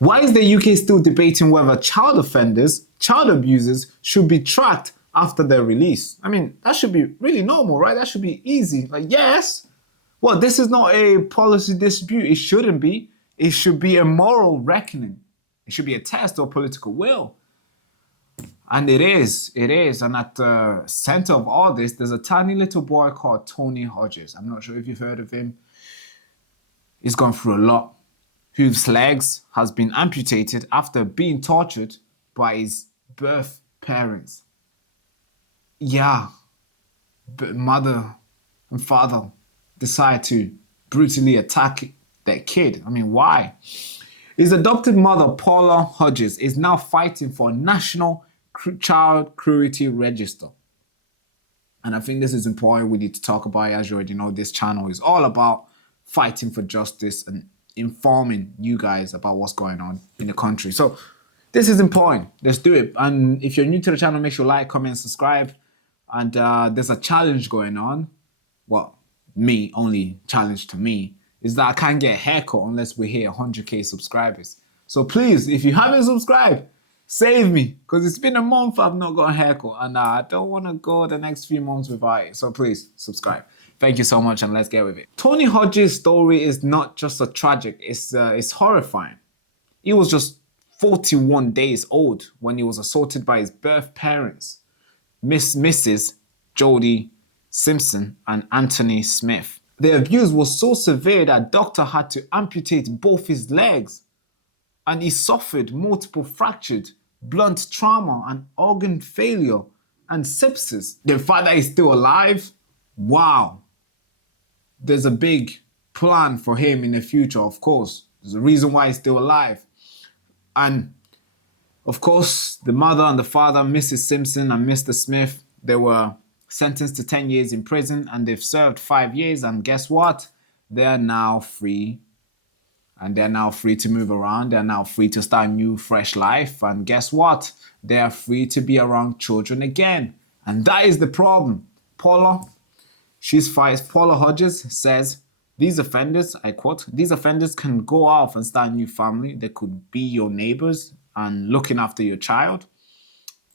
Why is the UK still debating whether child offenders, child abusers should be tracked after their release? I mean, that should be really normal, right? That should be easy. Like, yes. Well, this is not a policy dispute. It shouldn't be. It should be a moral reckoning. It should be a test of political will. And it is. And at the center of all this, there's a tiny little boy called Tony Hudgell. I'm not sure if you've heard of him. He's gone through a lot. Whose legs has been amputated after being tortured by his birth parents. Yeah, but mother and father decide to brutally attack their kid. I mean, why? His adopted mother, Paula Hudgell, is now fighting for a national child cruelty register. And I think this is important. We need to talk about it. As you already know, this channel is all about fighting for justice and informing you guys about what's going on in the country. So this is important. Let's do it. And if you're new to the channel, make sure you like, comment, subscribe. And there's a challenge going on. Well, only challenge to me is that I can't get a haircut unless we hit 100k subscribers. So please, if you haven't subscribed, save me, because it's been a month I've not got a haircut, and I don't want to go the next few months without it. So please subscribe. Thank you so much, and let's get with it. Tony Hudgell's story is not just a tragic, it's horrifying. He was just 41 days old when he was assaulted by his birth parents, Mrs. Jodie Simpson and Anthony Smith. The abuse was so severe that a doctor had to amputate both his legs, and he suffered multiple fractures, blunt trauma, and organ failure, and sepsis. The fact that he's still alive, wow. There's a big plan for him in the future, of course. There's a reason why he's still alive. And of course, the mother and the father, Mrs. Simpson and Mr. Smith, they were sentenced to 10 years in prison, and they've served 5 years. And guess what? They're now free. And they're now free to move around. They're now free to start a new, fresh life. And guess what? They are free to be around children again. And that is the problem. Paula Hudgell says, these offenders, I quote, these offenders can go off and start a new family. They could be your neighbors and looking after your child.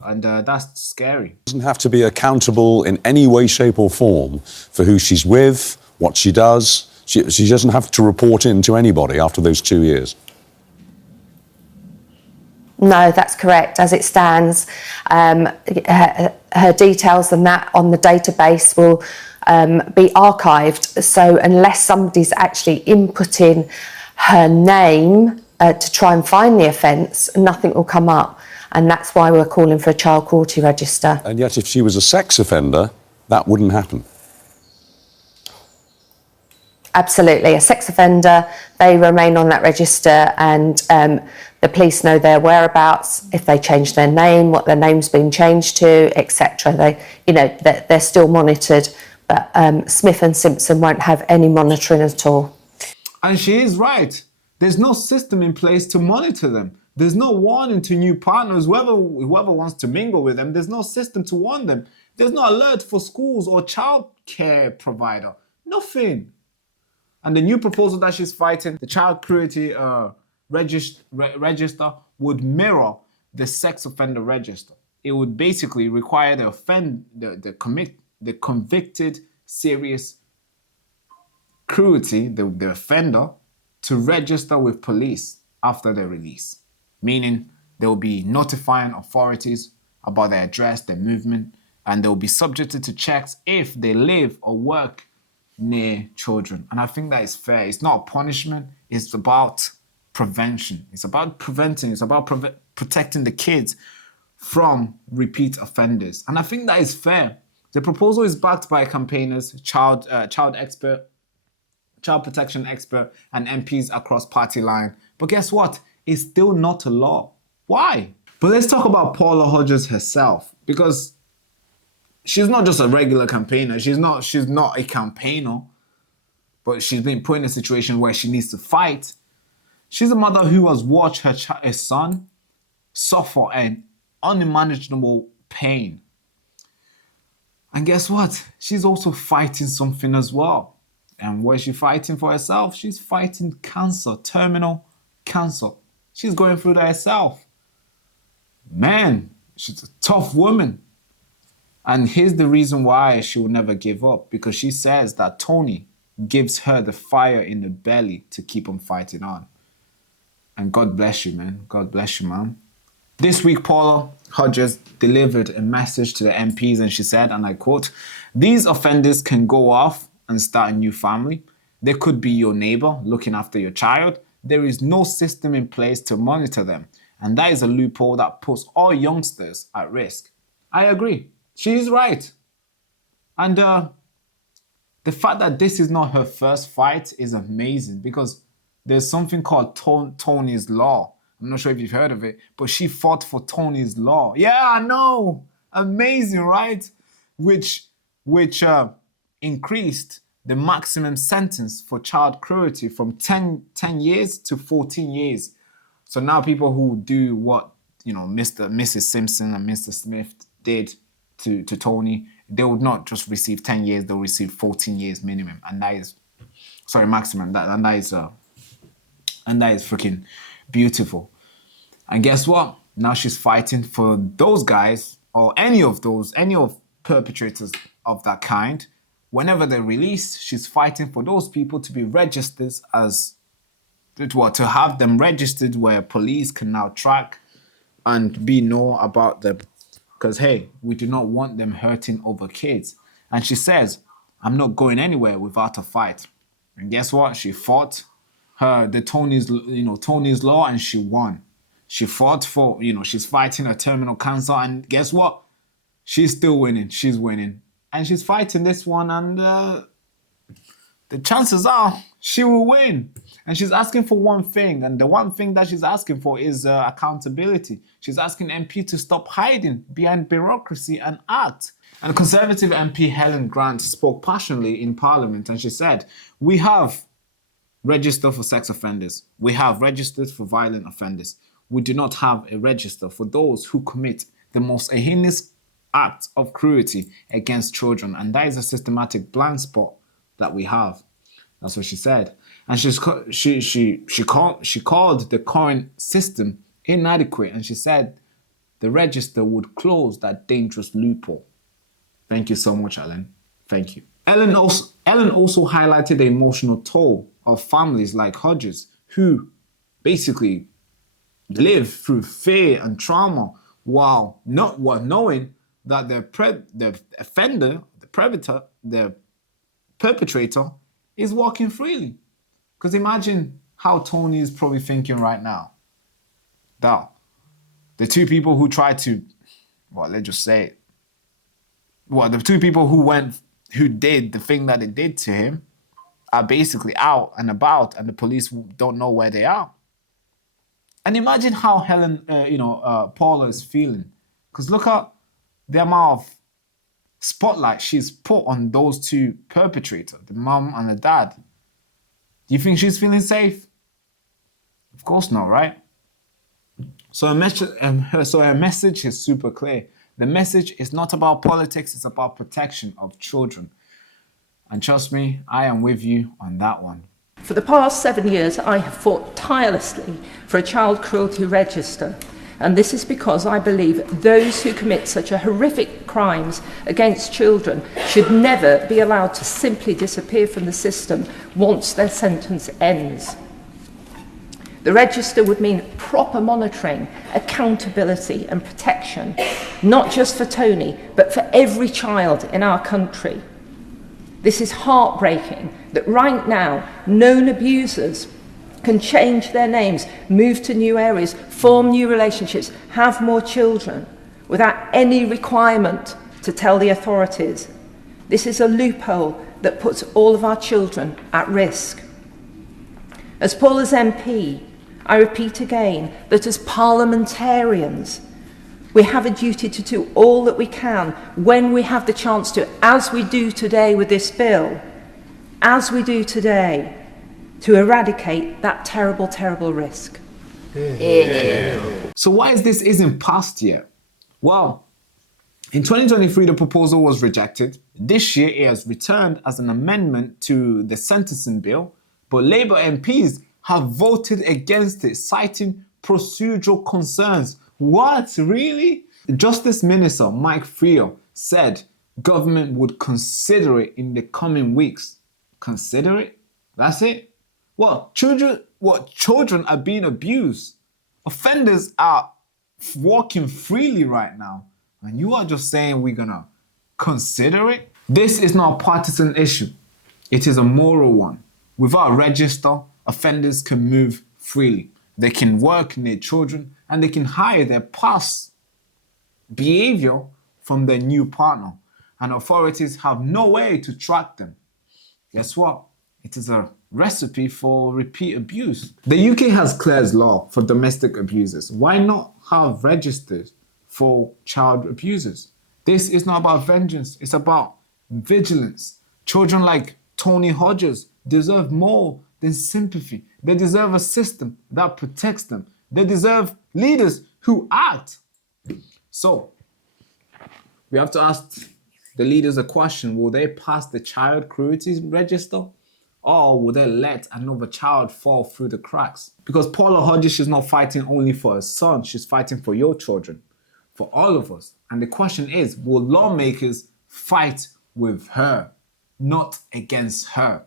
And that's scary. Doesn't have to be accountable in any way, shape or form for who she's with, what she does. She doesn't have to report in to anybody after those 2 years. No, that's correct. As it stands, her details and that on the database will be archived. So unless somebody's actually inputting her name to try and find the offence, nothing will come up. And that's why we're calling for a child cruelty register. And yet if she was a sex offender, that wouldn't happen. Absolutely. A sex offender, they remain on that register, and the police know their whereabouts, if they change their name, what their name's been changed to, etc. They're still monitored, but Smith and Simpson won't have any monitoring at all. And she is right. There's no system in place to monitor them. There's no warning to new partners, whoever wants to mingle with them. There's no system to warn them. There's no alert for schools or child care provider. Nothing. And the new proposal that she's fighting, the child cruelty register, would mirror the sex offender register. It would basically require the convicted serious cruelty, the offender, to register with police after their release. Meaning they will be notifying authorities about their address, their movement, and they will be subjected to checks if they live or work near children. And I think that is fair. It's not a punishment. It's about prevention. It's about preventing. It's about protecting the kids from repeat offenders. And I think that is fair. The proposal is backed by campaigners, child protection expert, and MPs across party line. But guess what? It's still not a law. Why? But let's talk about Paula Hudgell herself, because she's not just a regular campaigner. She's not a campaigner, but she's been put in a situation where she needs to fight. She's a mother who has watched her son suffer an unimaginable pain. And guess what? She's also fighting something as well. And what is she fighting for herself? She's fighting cancer, terminal cancer. She's going through that herself. Man, she's a tough woman. And here's the reason why she will never give up. Because she says that Tony gives her the fire in the belly to keep on fighting on. And God bless you, man. God bless you, man. This week, Paula Hudgell delivered a message to the MPs and she said, and I quote, "These offenders can go off and start a new family. They could be your neighbor looking after your child. There is no system in place to monitor them. And that is a loophole that puts all youngsters at risk." I agree. She's right. And the fact that this is not her first fight is amazing because there's something called Tony's Law. I'm not sure if you've heard of it, but she fought for Tony's Law. Yeah, I know. Amazing, right? Which increased the maximum sentence for child cruelty from 10 years to 14 years. So now people who do what, Mrs. Simpson and Mr. Smith did to Tony, they would not just receive 10 years, they'll receive 14 years minimum. And that is, maximum. And that is freaking beautiful. And guess what? Now she's fighting for those guys or any of perpetrators of that kind. Whenever they're released, she's fighting for those people to be registered to have them registered where police can now track and know about them. Because, hey, we do not want them hurting other kids. And she says, "I'm not going anywhere without a fight." And guess what? She fought Tony's Law and she won. She fought for, she's fighting her terminal cancer and guess what? She's still winning. She's winning. And she's fighting this one and the chances are she will win. And she's asking for one thing. And the one thing that she's asking for is accountability. She's asking MP to stop hiding behind bureaucracy and act. And Conservative MP Helen Grant spoke passionately in Parliament and she said, "We have registered for sex offenders. We have registered for violent offenders. We do not have a register for those who commit the most heinous act of cruelty against children." And that is a systematic blind spot that we have. That's what she said. And she called the current system inadequate. And she said the register would close that dangerous loophole. Thank you so much, Ellen. Thank you. Ellen also highlighted the emotional toll of families like Hudgell who basically live through fear and trauma while knowing that the perpetrator is walking freely. Because imagine how Tony is probably thinking right now. That the two people who tried to, let's just say it. The two people who did the thing that they did to him are basically out and about and the police don't know where they are. And imagine how Paula is feeling. Because look at the amount of spotlight she's put on those two perpetrators, the mom and the dad. Do you think she's feeling safe? Of course not, right? So her message is super clear. The message is not about politics, it's about protection of children. And trust me, I am with you on that one. For the past 7 years, I have fought tirelessly for a child cruelty register. And this is because I believe those who commit such a horrific crimes against children should never be allowed to simply disappear from the system once their sentence ends. The register would mean proper monitoring, accountability and protection, not just for Tony, but for every child in our country. This is heartbreaking that right now known abusers can change their names, move to new areas, form new relationships, have more children without any requirement to tell the authorities. This is a loophole that puts all of our children at risk. As Paula's MP, I repeat again that as parliamentarians, we have a duty to do all that we can when we have the chance to, as we do today with this bill, as we do today, to eradicate that terrible, terrible risk. So why is this isn't passed yet? Well, in 2023, the proposal was rejected. This year, it has returned as an amendment to the sentencing bill, but Labour MPs have voted against it, citing procedural concerns. What, really? Justice Minister Mike Frio said government would consider it in the coming weeks. Consider it? That's it? Children are being abused. Offenders are walking freely right now. And you are just saying we're gonna consider it? This is not a partisan issue. It is a moral one. Without a register, offenders can move freely. They can work near children and they can hide their past behavior from their new partner. And authorities have no way to track them. Guess what? It is a recipe for repeat abuse. The UK has cleared law for domestic abusers. Why not have registers for child abusers? This is not about vengeance. It's about vigilance. Children like Tony Hudgell deserve more than sympathy. They deserve a system that protects them. They deserve leaders who act. So, we have to ask the leaders a question. Will they pass the child cruelty register? Or will they let another child fall through the cracks? Because Paula Hudgell is not fighting only for her son. She's fighting for your children, for all of us. And the question is, will lawmakers fight with her, not against her?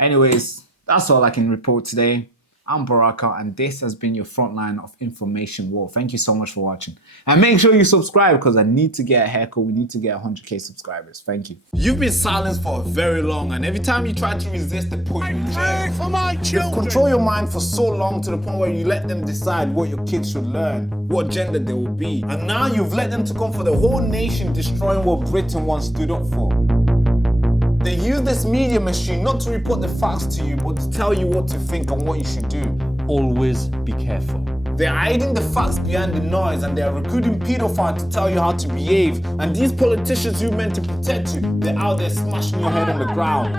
Anyways, that's all I can report today. I'm Baraka, and this has been your Frontline of Information War. Thank you so much for watching. And make sure you subscribe, because I need to get a haircut. We need to get 100k subscribers. Thank you. You've been silenced for very long, and every time you try to resist, they put you in jail. For my children. You've controlled your mind for so long to the point where you let them decide what your kids should learn, what gender they will be. And now you've let them to come for the whole nation, destroying what Britain once stood up for. They use this media machine not to report the facts to you, but to tell you what to think and what you should do. Always be careful. They're hiding the facts behind the noise, and they're recruiting pedophiles to tell you how to behave. And these politicians you meant to protect you, they're out there smashing your head on the ground.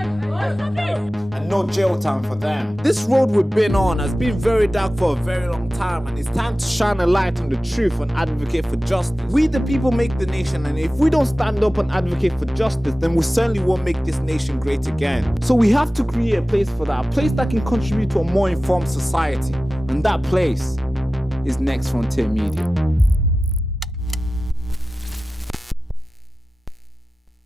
And no jail time for them. This road we've been on has been very dark for a very long time, and it's time to shine a light on the truth and advocate for justice. We the people make the nation, and if we don't stand up and advocate for justice, then we certainly won't make this nation great again. So we have to create a place for that, a place that can contribute to a more informed society. And that place is Next Frontier Media.